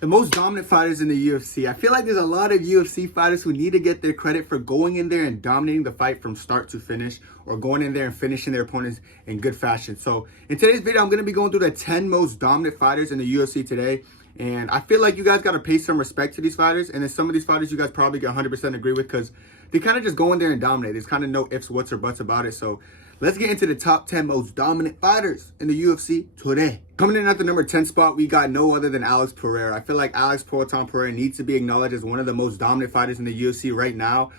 The most dominant fighters in the UFC. I feel like there's a lot of UFC fighters who need to get their credit for going in there and dominating the fight from start to finish, or going in there and finishing their opponents in good fashion. So in today's video, I'm going to be going through the 10 most dominant fighters in the UFC today. And I feel like you guys got to pay some respect to these fighters. And then some of these fighters you guys probably get 100% agree with, because they kind of just go in there and dominate. There's kind of no ifs, whats, or buts about it. So let's get into the top 10 most dominant fighters in the UFC today. Coming in at the number 10 spot, we got no other than Alex Pereira. I feel like Alex Pereira needs to be acknowledged as one of the most dominant fighters in the UFC right now.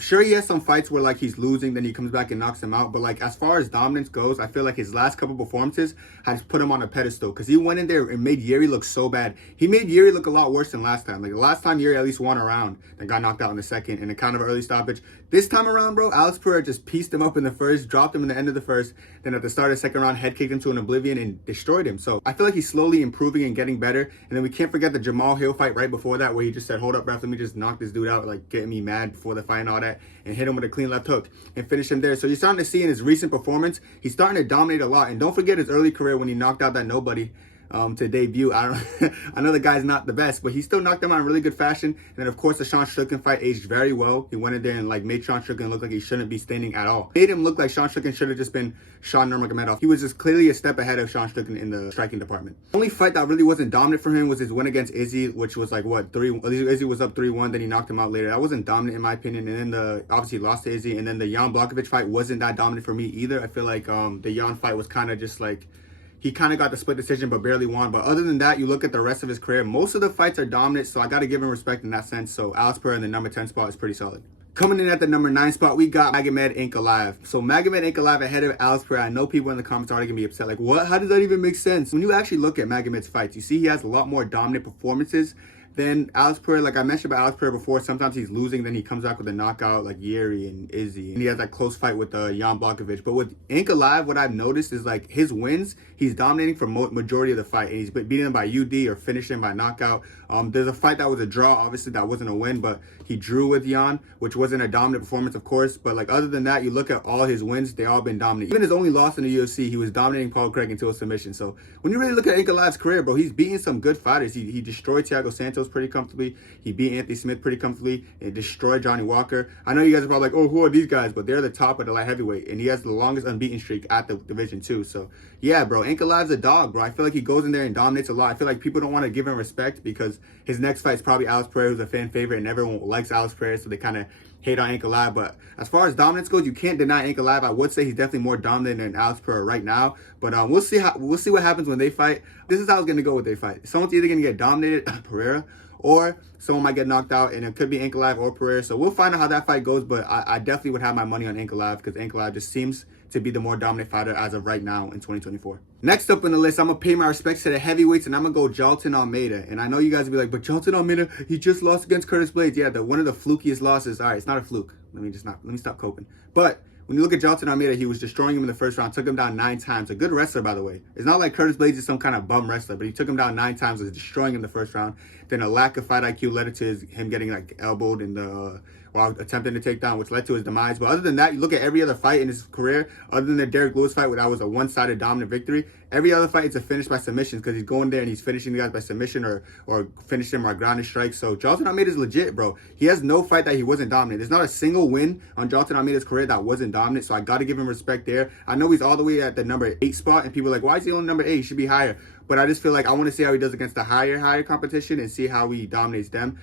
Sure, he has some fights where like he's losing, then he comes back and knocks him out. But like as far as dominance goes, I feel like his last couple performances has put him on a pedestal, because he went in there and made Yuri look so bad. He made Yuri look a lot worse than last time. Like the last time Yuri at least won a round, then got knocked out in the second in a kind of early stoppage. This time around, bro, Alex Pereira just pieced him up in the first, dropped him in the end of the first, then at the start of the second round, head kicked him to an oblivion and destroyed him. So I feel like he's slowly improving and getting better. And then we can't forget the Jamal Hill fight right before that, where he just said, hold up, ref, let me just knock this dude out, like getting me mad before the fight and all that, and hit him with a clean left hook and finish him there. So you're starting to see in his recent performance, he's starting to dominate a lot. And don't forget his early career when he knocked out that nobody to debut. I know the guy's not the best, but he still knocked him out in really good fashion. And then of course the Sean Strickland fight aged very well. He went in there and like made Sean Strickland look like he shouldn't be standing at all. Made him look like Sean Strickland should have just been Sean Nurmagomedov. He was just clearly a step ahead of Sean Strickland in the striking department. The only fight that really wasn't dominant for him was his win against Izzy, which was like what, Izzy was up 3-1, then he knocked him out later. That wasn't dominant in my opinion. And then obviously lost to Izzy. And then the Jan Blachowicz fight wasn't that dominant for me either. I feel like the Jan fight was kind of just like, he kind of got the split decision but barely won. But other than that, you look at the rest of his career, most of the fights are dominant, so I got to give him respect in that sense. So Alex Pereira in the number 10 spot is pretty solid. Coming in at the number 9 spot, we got Magomed Ankalaev. So Magomed Ankalaev ahead of Alex Pereira. I know people in the comments are going to be upset. Like, what? How does that even make sense? When you actually look at Magomed's fights, you see he has a lot more dominant performances than Alex Pereira. Like I mentioned about Alex Pereira before, sometimes he's losing, then he comes back with a knockout like Yuri and Izzy. And he has that close fight with Jan Blachowicz. But with Ankalaev, what I've noticed is like his wins, he's dominating for majority of the fight. And he's beating him by UD or finishing him by knockout. There's a fight that was a draw. Obviously, that wasn't a win, but he drew with Jan, which wasn't a dominant performance, of course. But like other than that, you look at all his wins, they all been dominant. Even his only loss in the UFC, he was dominating Paul Craig until a submission. So when you really look at Ankalaev's career, bro, he's beating some good fighters. He destroyed Thiago Santos pretty comfortably. He beat Anthony Smith pretty comfortably and destroyed Johnny Walker. I know you guys are probably like, oh, who are these guys? But they're the top of the light heavyweight, and he has the longest unbeaten streak at the division too. So yeah, bro, Ankalaev's a dog, bro. I feel like he goes in there and dominates a lot. I feel like people don't want to give him respect because his next fight is probably Alex Pereira, who's a fan favorite, and everyone likes Alex Pereira, so they kind of hate on Ankalaev. But as far as dominance goes, you can't deny Ankalaev. I would say he's definitely more dominant than Alex Pereira right now. But we'll see what happens when they fight. This is how it's gonna go with their fight. Someone's either gonna get dominated, Pereira, or someone might get knocked out, and it could be Ankalaev or Pereira. So we'll find out how that fight goes. But I definitely would have my money on Ankalaev, because Ankalaev just seems to be the more dominant fighter as of right now in 2024. Next up on the list, I'm going to pay my respects to the heavyweights, and I'm going to go Jailton Almeida. And I know you guys will be like, but Jailton Almeida, he just lost against Curtis Blades. Yeah, one of the flukiest losses. All right, it's not a fluke. Let me stop coping. But when you look at Jailton Almeida, he was destroying him in the first round, took him down 9 times. A good wrestler, by the way. It's not like Curtis Blades is some kind of bum wrestler, but he took him down 9 times, was destroying him the first round. Then a lack of fight IQ led to him getting like elbowed in the while attempting to take down, which led to his demise. But other than that, you look at every other fight in his career, other than the Derek Lewis fight, where that was a one-sided dominant victory, every other fight is a finish by submissions, because he's going there and he's finishing the guys by submission or finishing them by grounded strikes. So Jailton Almeida is legit, bro. He has no fight that he wasn't dominant. There's not a single win on Jailton Almeida's career that wasn't dominant, so I got to give him respect there. I know he's all the way at the number 8 spot, and people are like, why is he on number 8? He should be higher. But I just feel like I want to see how he does against the higher competition and see how he dominates them.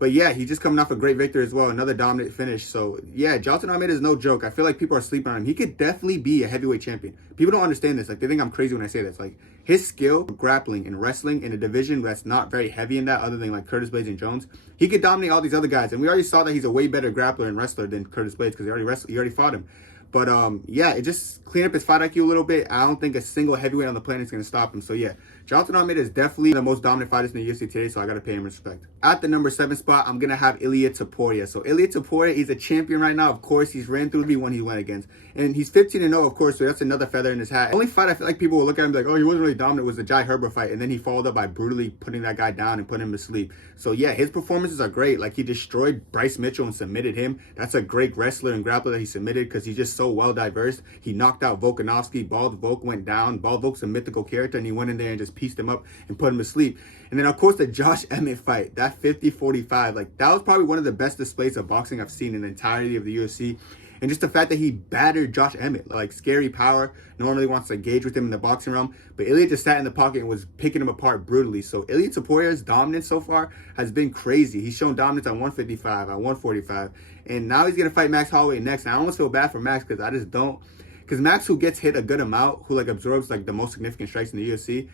But yeah, he's just coming off a great victory as well. Another dominant finish. So yeah, Jailton Almeida is no joke. I feel like people are sleeping on him. He could definitely be a heavyweight champion. People don't understand this. Like, they think I'm crazy when I say this. Like, his skill grappling and wrestling in a division that's not very heavy in that, other than like Curtis Blades and Jones, he could dominate all these other guys. And we already saw that he's a way better grappler and wrestler than Curtis Blades, because he already fought him. But yeah, it just cleaned up his fight IQ a little bit. I don't think a single heavyweight on the planet is going to stop him. So yeah, Jailton Almeida is definitely the most dominant fighters in the UFC today, so I got to pay him respect. At the number 7 spot, I'm going to have Ilia Topuria. So Ilia Topuria, he's a champion right now. Of course, he's ran through everyone he went against. And he's 15-0, of course, so that's another feather in his hat. The only fight I feel like people will look at him like, oh, he wasn't really dominant, was the Jai Herbert fight. And then he followed up by brutally putting that guy down and putting him to sleep. So yeah, his performances are great. Like, he destroyed Bryce Mitchell and submitted him. That's a great wrestler and grappler that he submitted, because he's just so well diverse. He knocked out Volkanovski. Bald Volk went down. Bald Volk's a mythical character, and he went in there and just pieced him up and put him to sleep. And then, of course, the Josh Emmett fight, that 50-45, like, that was probably one of the best displays of boxing I've seen in the entirety of the UFC. And just the fact that he battered Josh Emmett, like scary power, normally wants to engage with him in the boxing realm, but Ilya just sat in the pocket and was picking him apart brutally. So Ilya Topuria's dominance so far has been crazy. He's shown dominance on 155, on 145, and now he's going to fight Max Holloway next. And I almost feel bad for Max because I just don't, because Max, who gets hit a good amount, who like absorbs like the most significant strikes in the UFC,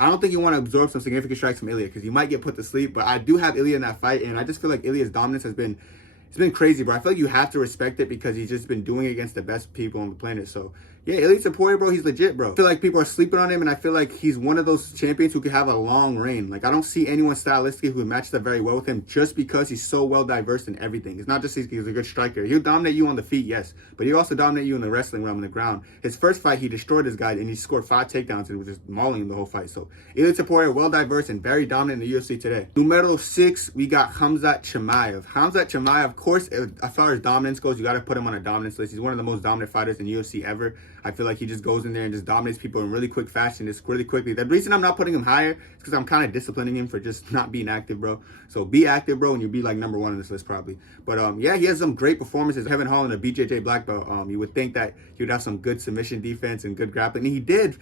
I don't think you want to absorb some significant strikes from Ilya because you might get put to sleep. But I do have Ilya in that fight, and I just feel like Ilya's dominance has been, it's been crazy, bro. I feel like you have to respect it because he's just been doing it against the best people on the planet. So, yeah, Ilya Topuria, bro, he's legit, bro. I feel like people are sleeping on him, and I feel like he's one of those champions who could have a long reign. Like, I don't see anyone stylistically who matches up very well with him just because he's so well diverse in everything. It's not just he's a good striker. He'll dominate you on the feet, yes, but he'll also dominate you in the wrestling realm, on the ground. His first fight, he destroyed this guy, and he scored 5 takedowns and was just mauling him the whole fight. So, Ilya Topuria, well diverse and very dominant in the UFC today. Numero 6, we got Khamzat Chimaev. Khamzat Chimaev, of course, as far as dominance goes, you got to put him on a dominance list. He's one of the most dominant fighters in UFC ever. I feel like he just goes in there and just dominates people in really quick fashion, just really quickly. The reason I'm not putting him higher is because I'm kind of disciplining him for just not being active, bro. So be active, bro, and you'll be like number 1 on this list probably. But yeah, he has some great performances. Kevin Holland, a BJJ black belt. You would think that he would have some good submission defense and good grappling. And he did.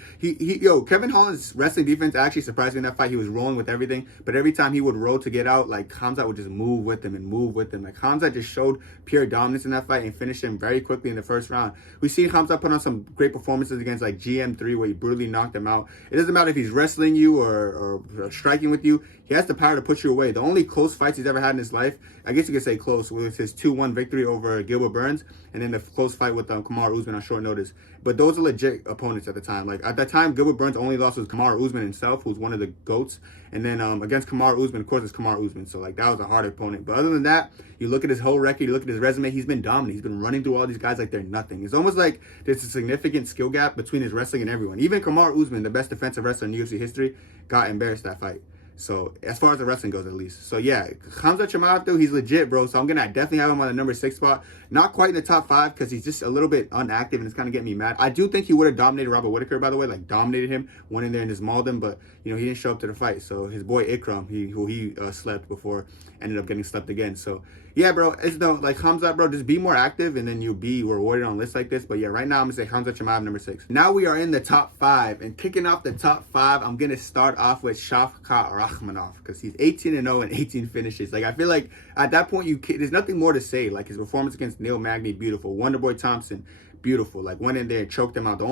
Kevin Holland's wrestling defense actually surprised me in that fight. He was rolling with everything, but every time he would roll to get out, like Khamzat would just move with him and move with him. Like Khamzat just showed pure dominance in that fight and finished him very quickly in the first round. We've seen Khamzat put on some great performances against like GM3 where he brutally knocked him out. It doesn't matter if he's wrestling you or striking with you. He has the power to put you away. The only close fights he's ever had in his life, I guess you could say close, was his 2-1 victory over Gilbert Burns, and then the close fight with Kamaru Usman on short notice. But those are legit opponents at the time. Like at that time, Gilbert Burns' only loss was Kamaru Usman himself, who's one of the GOATs. And then against Kamaru Usman, of course, it's Kamaru Usman. So like that was a hard opponent. But other than that, you look at his whole record, you look at his resume, he's been dominant. He's been running through all these guys like they're nothing. It's almost like there's a significant skill gap between his wrestling and everyone. Even Kamaru Usman, the best defensive wrestler in UFC history, got embarrassed that fight. So, as far as the wrestling goes, at least. So, yeah, Khamzat Chimaev, though, he's legit, bro. So, I'm going to definitely have him on the number 6 spot. Not quite in the top 5 because he's just a little bit unactive and it's kind of getting me mad. I do think he would have dominated Robert Whittaker, by the way. Like, dominated him, went in there and just mauled him. But, you know, he didn't show up to the fight. So, his boy Ikram, who he slept before, ended up getting slept again. So, yeah, bro, it's no, like, Khamzat, bro, just be more active and then you'll be rewarded on lists like this. But, yeah, right now, I'm going to say Khamzat Chimaev, number 6. Now we are in the top 5. And kicking off the top 5, I'm going to start off with Shavkat Rakhmonov because he's 18-0 and 18 finishes. Like, I feel like at that point, there's nothing more to say. Like, his performance against Neil Magny, beautiful. Wonderboy Thompson, beautiful. Like, went in there and choked him out. The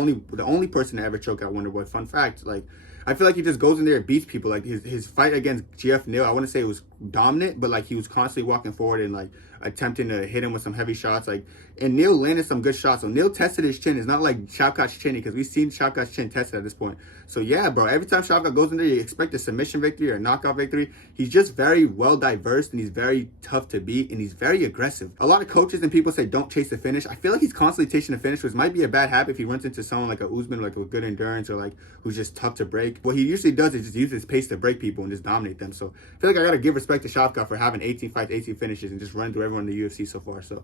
only person to ever choke out Wonderboy. Fun fact, like, I feel like he just goes in there and beats people. Like, his fight against GF Neil, I want to say it was dominant, but, like, he was constantly walking forward and, like, attempting to hit him with some heavy shots. Like, and Neil landed some good shots. So Neil tested his chin. It's not like Shavkat's chin because we've seen Shavkat's chin tested at this point. So, yeah, bro, every time Shavkat goes in there, you expect a submission victory or a knockout victory. He's just very well diverse and he's very tough to beat and he's very aggressive. A lot of coaches and people say don't chase the finish. I feel like he's constantly chasing the finish, which might be a bad habit if he runs into someone like a Usman, like with good endurance or like who's just tough to break. What he usually does is just use his pace to break people and just dominate them. So I feel like I got to give respect to Shavkat for having 18 fights, 18 finishes and just running through everyone in the UFC so far. So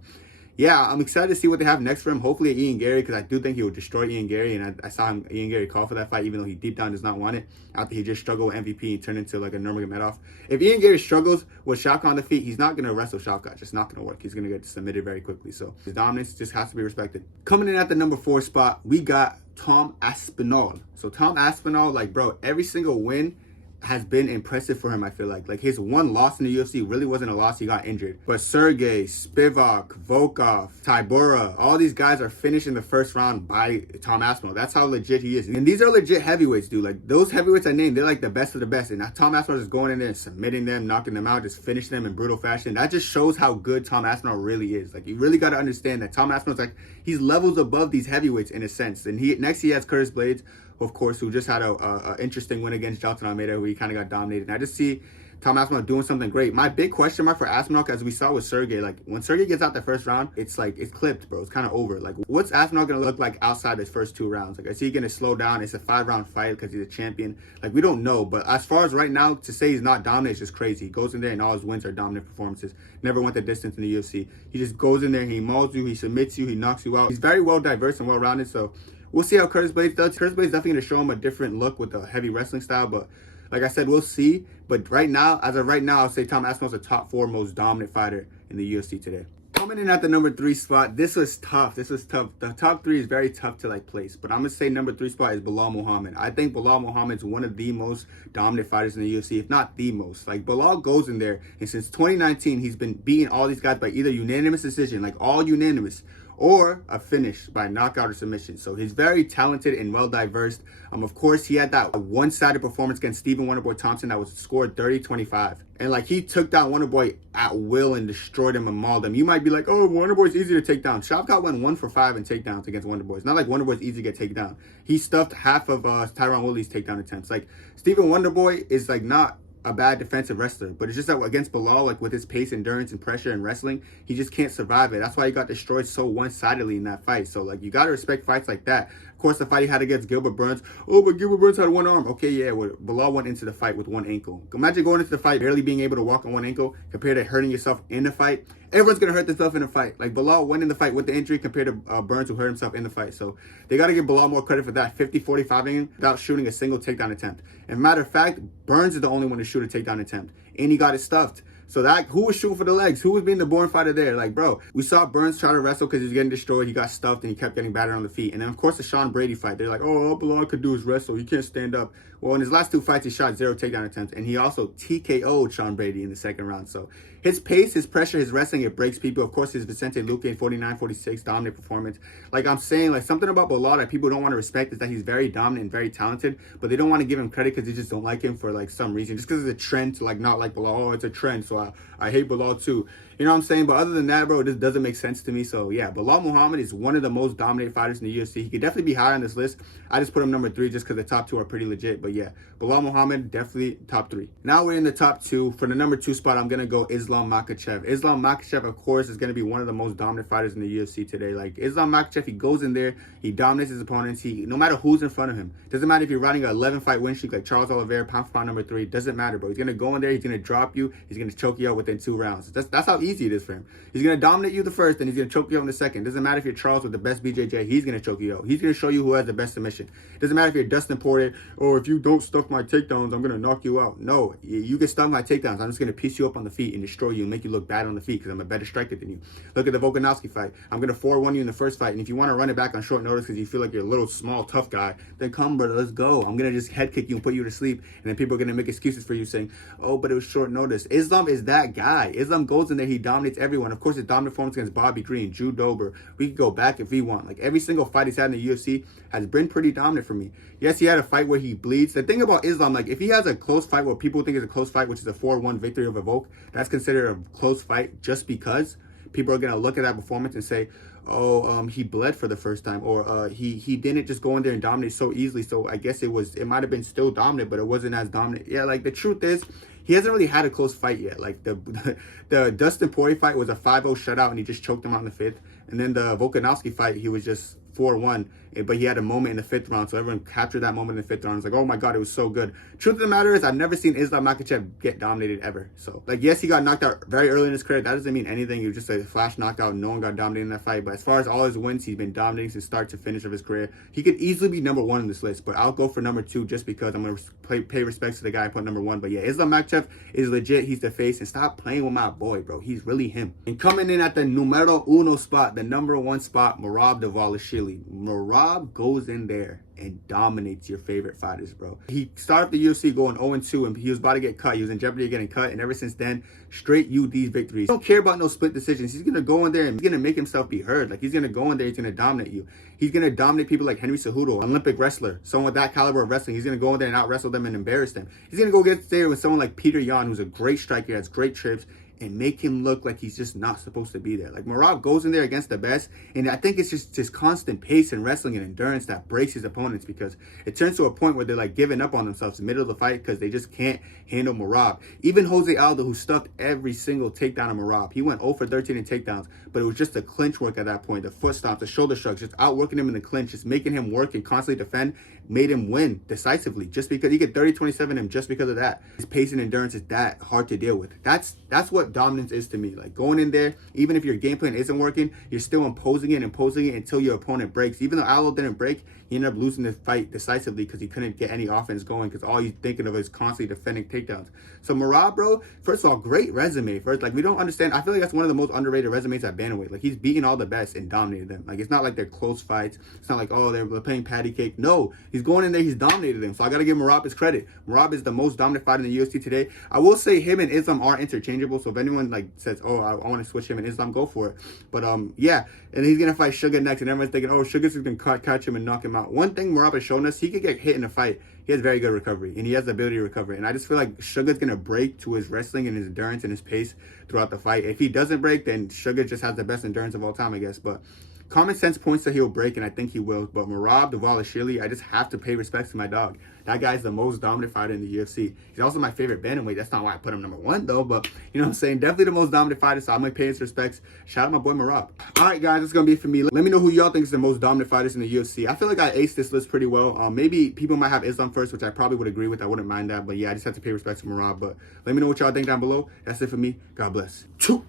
yeah, I'm excited to see what they have next for him. Hopefully Ian Gary, because I do think he will destroy Ian Gary. And I saw Ian Gary call for that fight, even though he deep down does not want it. After he just struggled with MVP and turned into like a Nurmagomedov. If Ian Gary struggles with Shavkat on the feet, he's not going to wrestle Shavkat. Just not going to work. He's going to get submitted very quickly. So his dominance just has to be respected. Coming in at the number 4 spot, we got Tom Aspinall. So Tom Aspinall, like, bro, every single win has been impressive for him, I feel like. Like, his one loss in the UFC really wasn't a loss. He got injured. But Sergey, Spivak, Volkov, Tybura, all these guys are finished in the first round by Tom Aspinall. That's how legit he is. And these are legit heavyweights, dude. Like, those heavyweights I named, they're like the best of the best. And Tom Aspinall just going in there and submitting them, knocking them out, just finishing them in brutal fashion. That just shows how good Tom Aspinall really is. Like, you really got to understand that Tom Aspinall's like, he's levels above these heavyweights in a sense. And next he has Curtis Blades, of course, who just had a interesting win against Jailton Almeida, where he kind of got dominated. And I just see Tom Aspinall doing something great. My big question mark for Aspinall, as we saw with Sergey, like, when Sergey gets out the first round, it's like, it's clipped, bro. It's kind of over. Like, what's Aspinall going to look like outside his first 2 rounds? Like, is he going to slow down? It's a 5-round fight because he's a champion. Like, we don't know. But as far as right now, to say he's not dominant is just crazy. He goes in there and all his wins are dominant performances. Never went the distance in the UFC. He just goes in there and he mauls you, he submits you, he knocks you out. He's very well diverse and well-rounded, so We'll see how Curtis Blades does. Curtis Blades definitely going to show him a different look with a heavy wrestling style, but like I said, we'll see. But right now, as of right now, I'll say Tom Aspinall's the top 4 most dominant fighter in the UFC today. Coming in at the number 3 spot, this was tough. The top 3 is very tough to place, but I'm gonna say number 3 spot is Belal Muhammad. I think Belal Muhammad is one of the most dominant fighters in the UFC, if not the most. Like, Belal goes in there, and since 2019, he's been beating all these guys by either unanimous decision, like all unanimous, or a finish by knockout or submission. So he's very talented and well-diverse. Of course, he had that one-sided performance against Stephen Wonderboy Thompson that was scored 30-25. And like, he took down Wonderboy at will and destroyed him and mauled him. You might be like, oh, Wonderboy's easy to take down. Shavkat went 1 for 5 in takedowns against Wonderboy. It's not like Wonderboy's easy to get taken down. He stuffed half of Tyron Woodley's takedown attempts. Like, Stephen Wonderboy is like not a bad defensive wrestler, but it's just that against Belal, like with his pace, endurance, and pressure and wrestling, he just can't survive it. That's why he got destroyed so one-sidedly in that fight. So like, you gotta respect fights like that. Of course, the fight he had against Gilbert Burns, oh, but Gilbert Burns had one arm. Okay, yeah, well, Belal went into the fight with one ankle. Imagine going into the fight barely being able to walk on one ankle compared to hurting yourself in the fight. Everyone's gonna hurt themselves in a fight. Like, Belal went in the fight with the injury compared to Burns, who hurt himself in the fight. So they gotta give Belal more credit for that 50-45 inning without shooting a single takedown attempt. And matter of fact, Burns is the only one to shoot a takedown attempt, and he got it stuffed. So that, who was shooting for the legs? Who was being the born fighter there? Like, bro, we saw Burns try to wrestle because he was getting destroyed. He got stuffed and he kept getting battered on the feet. And then, of course, the Sean Brady fight. They're like, oh, all Belal could do is wrestle. He can't stand up. Well, in his last 2 fights, he shot 0 takedown attempts. And he also TKO'd Sean Brady in the 2nd round. So his pace, his pressure, his wrestling, it breaks people. Of course, his Vicente Luque 49-46 dominant performance. Like, I'm saying, like, something about Belal that people don't want to respect is that he's very dominant and very talented, but they don't want to give him credit because they just don't like him for, like, some reason. Just because it's a trend to, like, not like Belal. Oh, it's a trend, so I hate Belal too. You know what I'm saying? But other than that, bro, this doesn't make sense to me. So, yeah, Belal Muhammad is one of the most dominant fighters in the UFC. He could definitely be high on this list. I just put him number 3 just because the top 2 are pretty legit. But, yeah, Belal Muhammad, definitely top 3. Now we're in the top 2. For the number 2 spot, I'm going to go Islam Makhachev. Islam Makhachev, of course, is going to be one of the most dominant fighters in the UFC today. Like, Islam Makhachev, he goes in there, he dominates his opponents. No matter who's in front of him. Doesn't matter if you're riding an 11-fight win streak like Charles Oliveira, pound for pound number 3. Doesn't matter, bro. He's going to go in there, he's going to drop you, he's going to choke you out within 2 rounds. That's how easy it is for him. He's going to dominate you the first, and he's going to choke you out in the second. Doesn't matter if you're Charles with the best BJJ, he's going to choke you out. He's going to show you who has the best submission. Doesn't matter if you're Dustin Poirier, or if you don't stuff my takedowns, I'm going to knock you out. No, you can stuff my takedowns. I'm just going to piece you up on the feet and destroy you and make you look bad on the feet because I'm a better striker than you. Look at the Volkanovski fight. I'm going to 4-1 you in the first fight, and if you want to run it back on short notice because you feel like you're a little small, tough guy, then come, brother, let's go. I'm going to just head kick you and put you to sleep, and then people are going to make excuses for you saying, oh, but it was short notice. Islam is that guy. Islam goes in there, he dominates everyone. Of course, his dominant performance against Bobby Green, Drew Dober. We could go back if we want. Like, every single fight he's had in the UFC has been pretty dominant for me. Yes, he had a fight where he bleeds. The thing about Islam, like, if he has a close fight where people think is a close fight, which is a 4-1 victory over Volk, that's considered a close fight just because people are going to look at that performance and say, oh, he bled for the first time, or he didn't just go in there and dominate so easily. So I guess it might have been still dominant, but it wasn't as dominant. Yeah, like, the truth is, he hasn't really had a close fight yet. Like, the Dustin Poirier fight was a 5-0 shutout, and he just choked him out in the 5th. And then the Volkanovski fight, he was just 4-1, but he had a moment in the 5th round, so everyone captured that moment in the 5th round. It's like, oh my god, it was so good. Truth of the matter is, I've never seen Islam Makhachev get dominated ever. So, like, yes, he got knocked out very early in his career. That doesn't mean anything. He was just a flash knockout. No one got dominated in that fight. But as far as all his wins, he's been dominating since start to finish of his career. He could easily be number 1 in this list, but I'll go for number 2 just because I'm going to pay respects to the guy I put number 1. But yeah, Islam Makhachev is legit. He's the face, and stop playing with my boy, bro. He's really him. And coming in at the numero uno spot, the number 1 spot, Merab Dvalishvili. Merab goes in there and dominates your favorite fighters, bro. He started the UFC going 0-2, and he was about to get cut. He was in jeopardy of getting cut, and ever since then, straight UD victories. He don't care about no split decisions. He's gonna go in there and he's gonna make himself be heard. Like, he's gonna go in there, he's gonna dominate you. He's gonna dominate people like Henry Cejudo, Olympic wrestler, someone with that caliber of wrestling. He's gonna go in there and out wrestle them and embarrass them. He's gonna go get there with someone like Peter Yan, who's a great striker, has great trips, and make him look like he's just not supposed to be there. Like, Merab goes in there against the best, and I think it's just his constant pace and wrestling and endurance that breaks his opponents, because it turns to a point where they're like giving up on themselves in the middle of the fight because they just can't handle Merab. Even Jose Aldo, who stuffed every single takedown of Merab, he went 0 for 13 in takedowns, but it was just the clinch work at that point, the foot stomps, the shoulder shrugs, just outworking him in the clinch, just making him work and constantly defend, made him win decisively, just because he get 30-27 him just because of that. His pace and endurance is that hard to deal with. That's what dominance is to me. Like, going in there, even if your game plan isn't working, you're still imposing it until your opponent breaks. Even though Aldo didn't break, he ended up losing the fight decisively because he couldn't get any offense going because all he's thinking of is constantly defending takedowns. So Merab, bro, first of all, great resume. First, like, we don't understand. I feel like that's one of the most underrated resumes at bantamweight. Like, he's beaten all the best and dominated them. Like, it's not like they're close fights. It's not like, oh, they're playing patty cake. No, he's going in there, he's dominated them. So I got to give Merab his credit. Merab is the most dominant fighter in the UFC today. I will say him and Islam are interchangeable. So if anyone like says, oh, I want to switch him and Islam, go for it. But yeah, and he's gonna fight Sugar next, and everyone's thinking, oh, Sugar's gonna catch him and knock him out. One thing Merab has shown us, he could get hit in a fight. He has very good recovery, and he has the ability to recover. And I just feel like Sugar's gonna break to his wrestling and his endurance and his pace throughout the fight. If he doesn't break, then Sugar just has the best endurance of all time, I guess. But common sense points that he'll break, and I think he will. But Merab Dvalishvili, I just have to pay respects to my dog. That guy's the most dominant fighter in the UFC. He's also my favorite bantamweight. That's not why I put him number 1, though. But, you know what I'm saying? Definitely the most dominant fighter, so I'm going to pay his respects. Shout out my boy Merab. All right, guys, that's going to be it for me. Let me know who y'all think is the most dominant fighters in the UFC. I feel like I aced this list pretty well. Maybe people might have Islam first, which I probably would agree with. I wouldn't mind that. But, yeah, I just have to pay respects to Merab. But let me know what y'all think down below. That's it for me. God bless. Choo!